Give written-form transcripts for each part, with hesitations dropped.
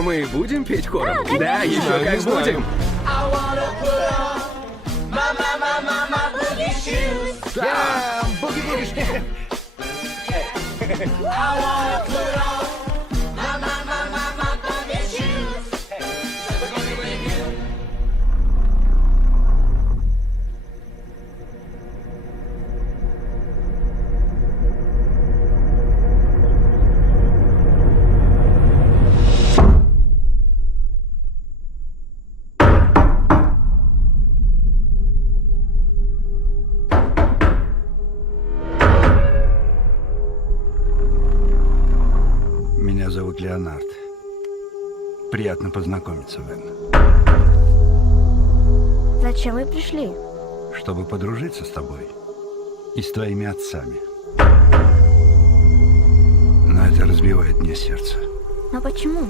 А мы будем петь хором? Да, конечно. Да, еще Не как знаю. будем. Да, буги-буги. Меня зовут Леонард. Приятно познакомиться, Вен. Зачем вы пришли? Чтобы подружиться с тобой и с твоими отцами. Но это разбивает мне сердце. Но почему?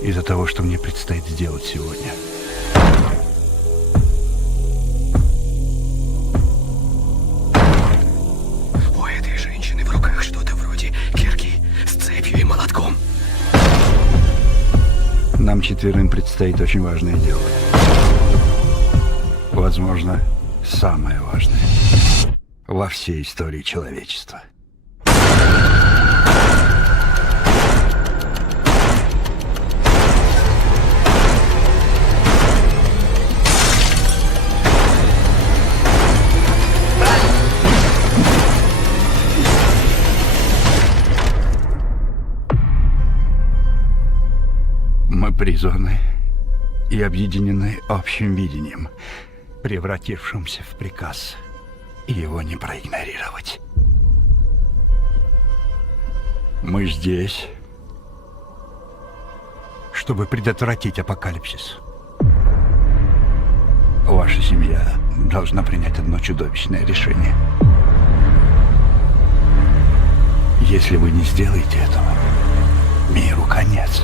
Из-за того, что мне предстоит сделать сегодня. У этой женщины в руках что-то вроде кирки с цепью и молотком. Нам четверым предстоит очень важное дело. Возможно, самое важное во всей истории человечества. Мы призваны и объединены общим видением, превратившимся в приказ, и его не проигнорировать. Мы здесь, чтобы предотвратить апокалипсис. Ваша семья должна принять одно чудовищное решение. Если вы не сделаете этого, миру конец.